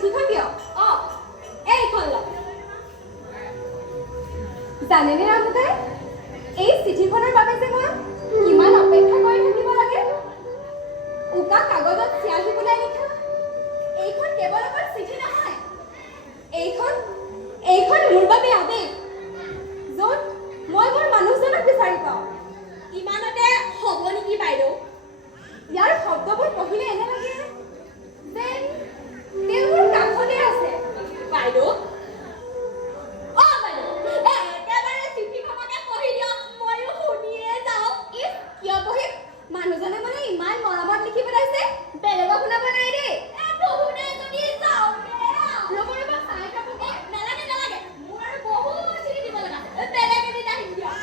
চিঠিখন দিয়ক এইখন লওক জানেনে ৰামুদাই এই চিঠিখনৰ বাবে যে মই কিমান অপেক্ষা কৰি থাকিব লাগে উকা কাগজত চিয়াহী বুলাই লিখা এইখন কেৱল অকল চিঠি নহয় এইখন মোৰ বাবে আবেগ য'ত মই মোৰ মানুহজনক বিচাৰি পাওঁ ইমানতে হ'ব নেকি বাইদেউ ইয়াৰ শব্দবোৰ পঢ়িলে এনে লাগে যেন তেওঁ মোৰ কাষতে আছে বাইদেউ একেবাৰে চিঠিখনকে পঢ়ি দিয়ক ময়ো শুনিয়ে যাওঁ কিয় পঢ়িম মানুহজনে মানে ইমান মৰমত লিখি পেলাইছে বেলেগক শুনাব নাই দেই বহুতে যদি যাওঁ ৰ'ব চাই কাপোৰ নালাগে মোৰ আৰু বহুত চিঠি দিব লগা বেলেগ এদিন আহিম দিয়ক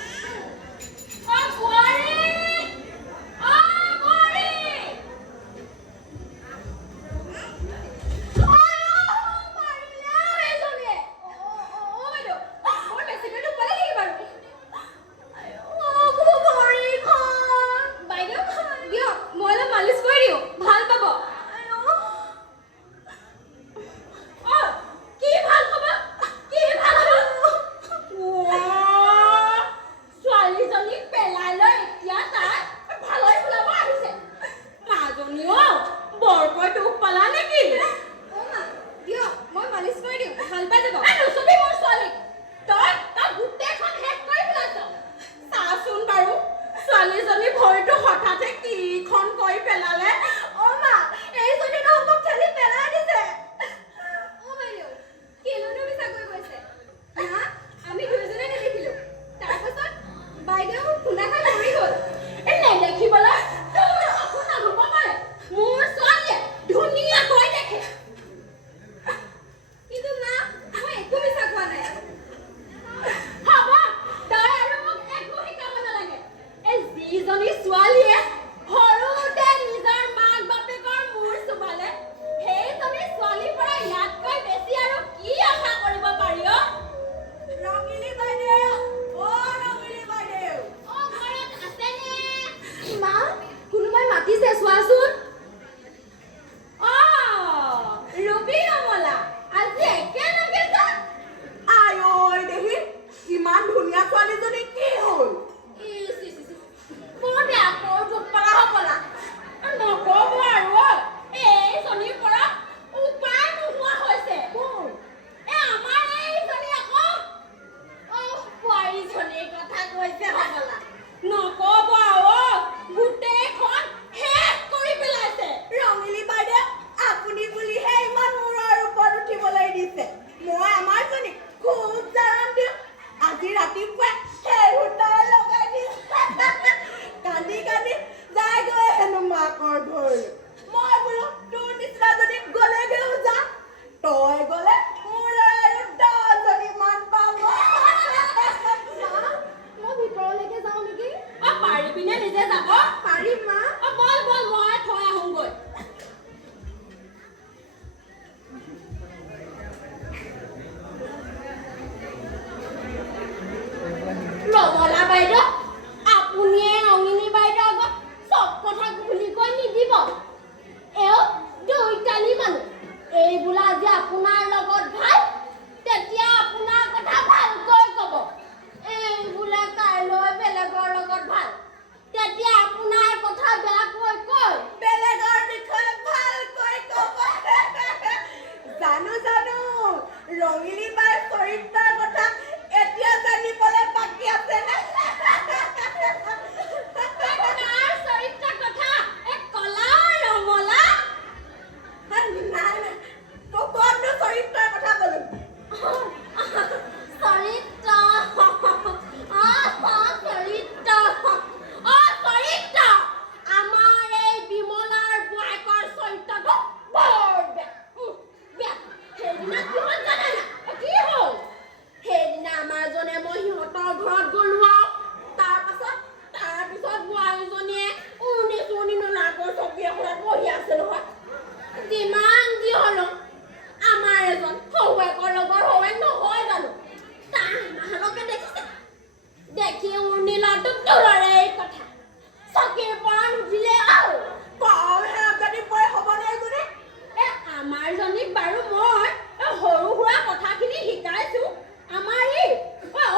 আমাৰজনীক বাৰু মই সৰু সুৰা কথাখিনি শিকাইছো আমাৰ এই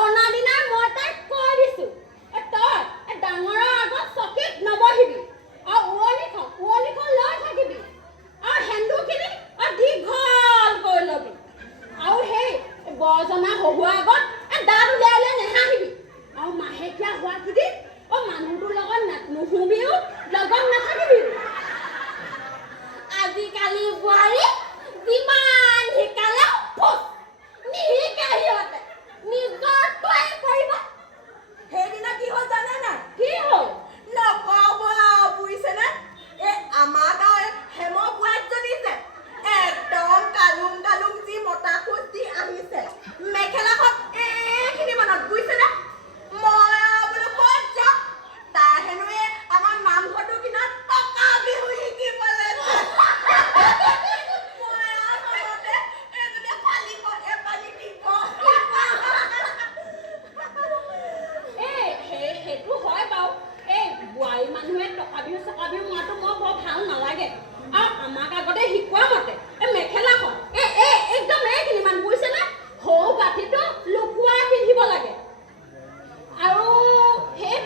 অনা দিনাৰ মই তাইক কৈ দিছো তই ডাঙৰৰ আগত চকীত নবহিবি আৰু উৱনিখন লৈ থাকিবি আৰু সেন্দুৰখিনি দীঘল কৰি ল'বি আৰু সেই বৰজনা শহুৱাৰ আগত দাঁত উলিয়াই উলিয়াই নেহাঁহিবি আৰু মাহেকীয়া হোৱাকেইদিন মানুহটোৰ লগত নুশুবিও লগত নাথাকিবি আজিকালি বোৱাৰী যিমান শিকালেও নিশিকে সিহঁতে নিজৰটোৱে কৰিব সেইদিনা কি হ'ল জানে নাই কি হ'ল নকব বুজিছেনে এই আমাৰ গাঁৱৰ হেম বোৱাৰীজনী যে একদম কালুং কালুং যি মতা খোজ দি আহিছে মেখেলাখন এইখিনি মানত বুজিছেনে মই বোলো ক'ত যাম তাৰ হেনো আমাৰ নামঘৰটো কিনাৰত টকা বিহু শিকিবলৈ মই আচলতে এজনী ফালি এপালি দিব সেইটো হয় বাৰু এই বোৱাৰী মানুহে টকা বিহু মৰাটো মই বৰ ভাল নালাগে আৰু আমাক আগতে শিকোৱা মতে মেখেলাখন একদম এইখিনি মান বুজিছেনে সৰু গাঁঠিটো লুকুৱাই পিন্ধিব লাগে আৰু সেই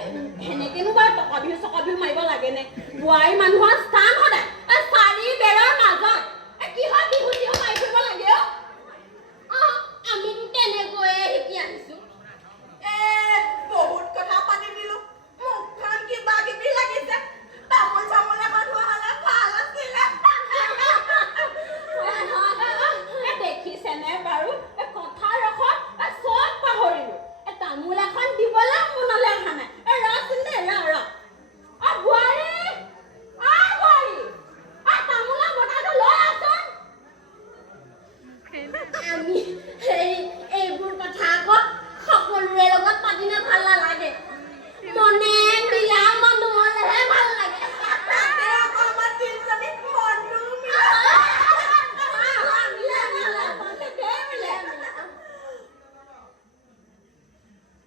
সেনেকেনো বাৰু টকা বিহু মাৰিব লাগেনে বোৱাৰী মানুহৰ স্থান সদায় চাৰি বেৰৰ মাজত কিহৰ বিহু চিহু মাৰি ফুৰিব লাগে আমিতো তেনেকৈয়ে শিকি আহিছো বহুত কথা পাতি দিলো মুখখন কিবা কিবি লাগিছে তামোল চামোল এখন হোৱা হলে ভাল আছিলে দেখিছেনে বাৰু কথা ৰখত চব পাহৰিলো তামোল এখন দিবলৈ মনলৈ অহা নাই বোৱাৰী তামোলৰ বটাটো লৈ আছোন আমি এইবোৰ কথা আকৌ সকলোৰে লগত পাতিলে ভাল নালাগে মনে মিলা মানুহলেহে ভাল লাগে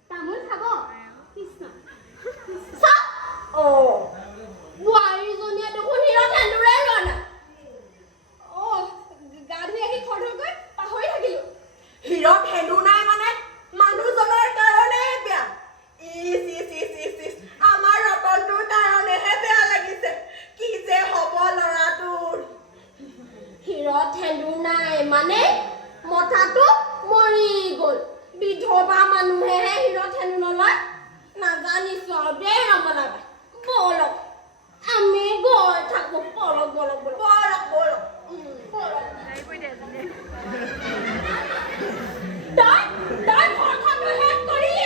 তামোল খাব কৃষ্ণ বোৱাৰীজনীয়ে দেখোন হিৰত সেন্দুৰে লোৱা নাই গা ধুই আহি খৰধৰকৈ পাহৰি থাকিলো হিৰত সেন্দুৰ নাই মানে মানুহজনৰ কাৰণে বেয়া ইচ আমাৰ ৰতনটোৰ কাৰণেহে বেয়া লাগিছে কি যে হ'ব ল'ৰাটোৰ হিৰত সেন্দুৰ নাই মানে মথাটো মৰি গ'ল বিধৱা মানুহেহে হিৰত সেন্দুৰ নলয় নাজানিছো আৰু দেই ৰমনাবাই বলক আমি গৈ থাকো বলক তই ঘৰখনটো শেষ কৰিলি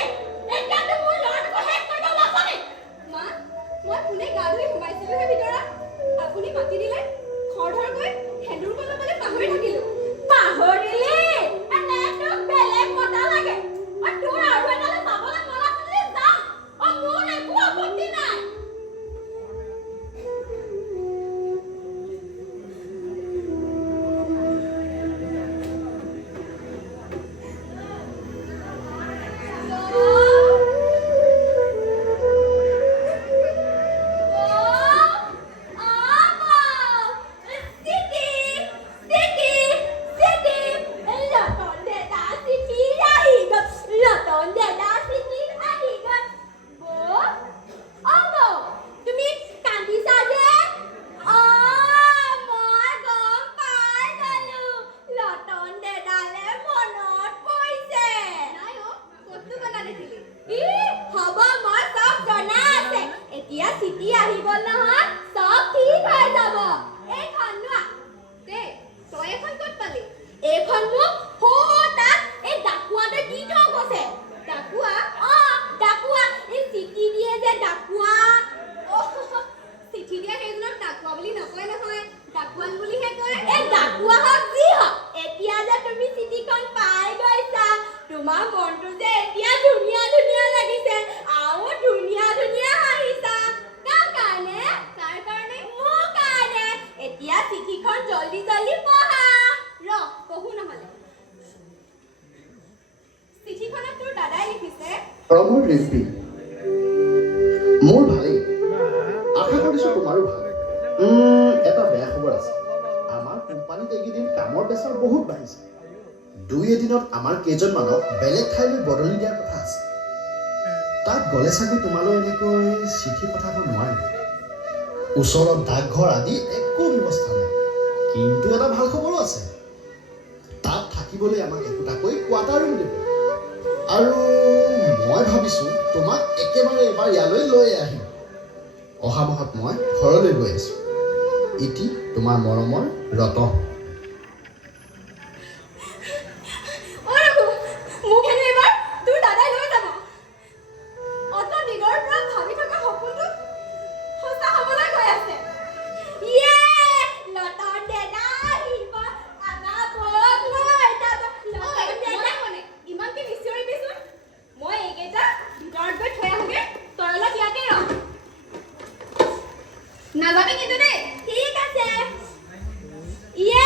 এতিয়াতো মোৰ ল'ৰাটোকো শেষ কৰিব নাপাবি মা মই কোনে গা ধুই সোমাইছিলোহে ভিতৰত আপুনি মাতি দিলে খৰধৰকৈ সেন্দুৰখন ল'বলৈ পাহৰি থাকিলো পাহৰিলি তোক বেলেগ মতা লাগে তোৰ আৰু এটালে যাবলৈ মন আছে যদি যা মোৰ একো আপত্তি নাই তোমাৰ মনটো যে এতিয়া ধুনীয়া ধুনীয়া লাগিছে আৰু ধুনীয়া ধুনীয়া হাঁহিছা কাৰ কাৰণে মোৰ কাৰণে এতিয়া চিঠিখন জলদি জলদি পঢ়া পঢ়ো নহলে চিঠিখনত তোৰ দাদাই লিখিছে প্ৰমোদ ৰেজবি মোৰ ভালেই আশা কৰিছো তোমাৰো ভাল এটা বেয়া খবৰ আছে আমাৰ কোম্পানীত এইকেইদিন কামৰ প্ৰেছাৰ বহুত বাঢ়িছে। 2 এদিনত আমাৰ কেইজনমানক বেলেগ ঠাইলৈ বদলি দিয়াৰ কথা আছে। তাত গ'লে চাগৈ তোমালৈ এনেকৈ চিঠি পঠাব নোৱাৰিম। ওচৰত ডাকঘৰ আদি একো ব্যৱস্থা নাই। কিন্তু এটা ভাল খবৰো আছে, তাত থাকিবলৈ আমাক একোটাকৈ কোৱাৰ্টাৰ ৰুম দিব। আৰু মই ভাবিছোঁ তোমাক একেবাৰে এবাৰ ইয়ালৈ লৈ আহিম। অহা মাহত মই ঘৰলৈ গৈ আছোঁ। ইতি তোমাৰ মৰমৰ ৰতন। অ ৰঘু, মোক হেনো এবাৰ তোৰ দাদাই লৈ যাব। অত দিনৰ পৰা ভাবি থকা সপোনটো সঁচা হ'বলৈ গৈ আছে। ইয়ে লতন দাদা আহিব, আমাক লৈ যাব। লতন দাদা কোনে? ইমানকে নিচিঞৰিবিচোন। মই এইকেইটা ভিতৰত গৈ থৈ আহোঁগে, তই অলপ ইয়াতে ৰহ। নাযাবি কিন্তু দেই। ঠিক আছে। ইয়ে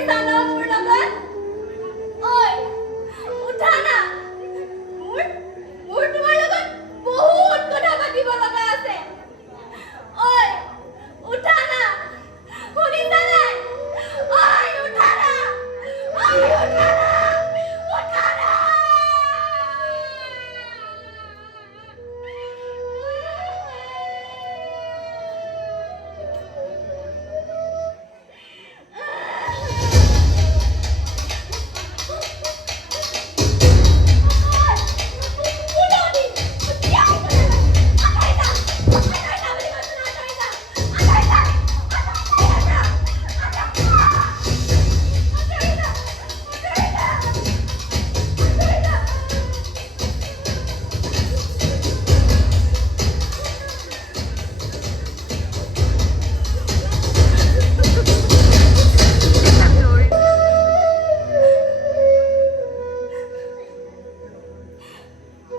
কৰিছা ন মোৰ লগত? ঐ, উঠা না। মোৰ তোমাৰ লগত বহুত কথা পাতিব লগা আছে। ঐ, উঠা না। শুনিছা নাই? ঐ, উঠা না। ঐ, উঠা না। উঠা না।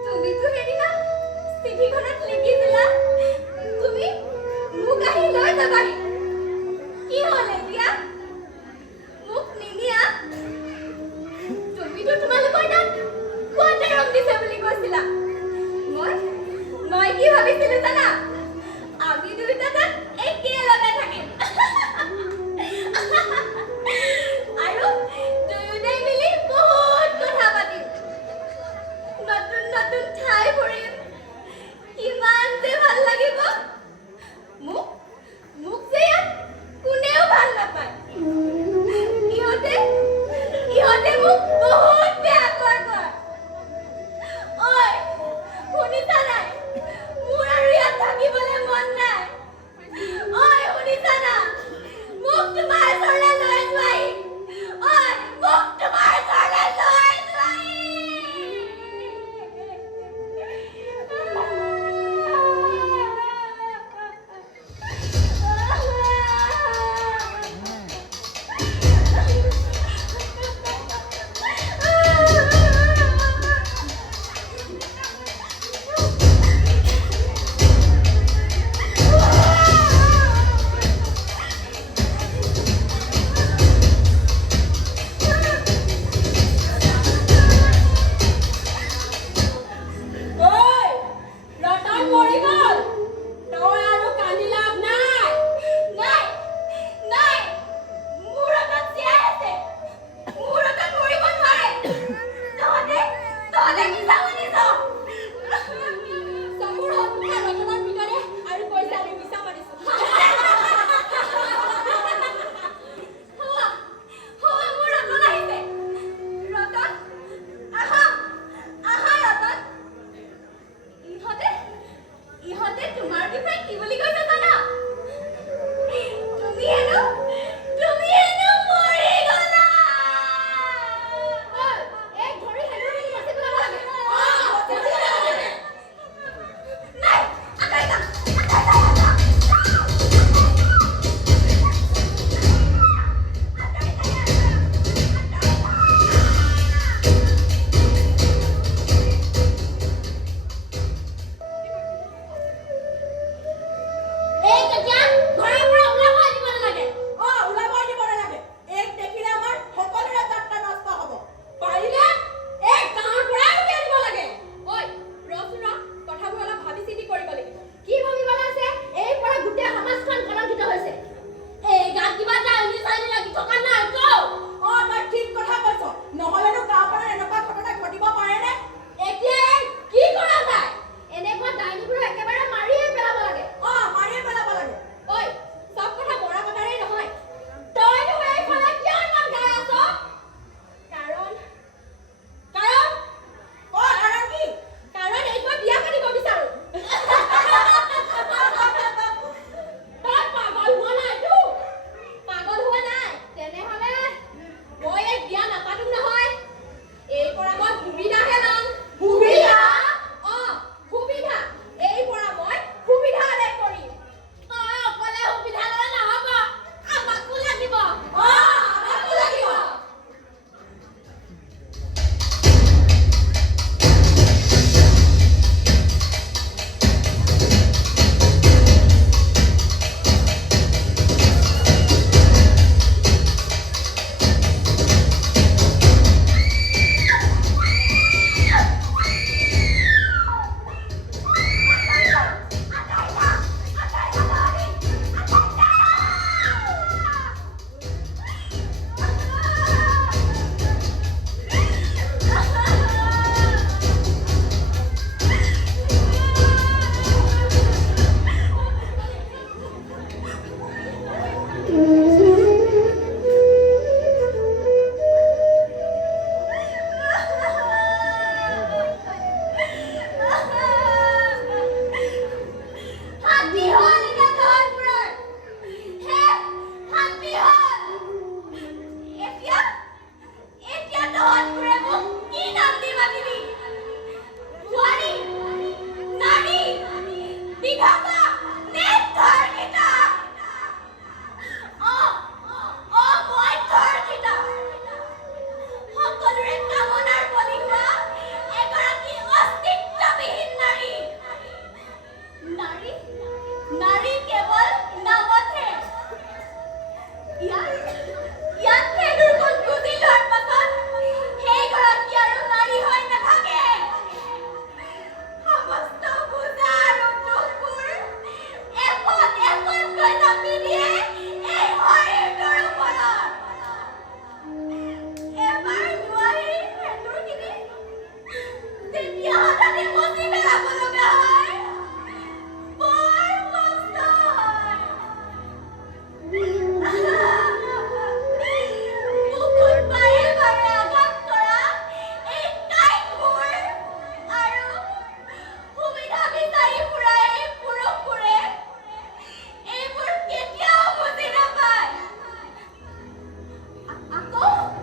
তুমিতো সেইদিনা চিঠিখনত লিখিছিলা তুমি মোক আহি লৈ যাবাহি। কি হ'ল এতিয়া? মোক নিনিয়া? তুমিতো তোমালোকৰ তাত কোৱাৰ্টাৰ ৰুম দিছে বুলি কৈছিলা। মই কি ভাবিছিলো জানা? আমি দুয়োটা তাত একেলগে থাকিম। আৰু দুয়োটাই মিলি বহুত কথা পাতিম। নতুন নতুন ঠাই ফুৰিম। কিমান যে ভাল লাগিব। মোক যে ইয়াত কোনেও ভাল নাপায়। ইহঁতে মোক বহুত বেয়া কয়। ঐ, শুনিছা নাই? মোৰ আৰু ইয়াত থাকিবলৈ মন নাই। ঐ, শুনিছা না? মোক তোমাৰ ওচৰলৈ লৈ যোৱাহি। ঐ, মোক তোমাৰ ওচৰলৈ লৈ যোৱাহি।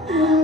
মোৰ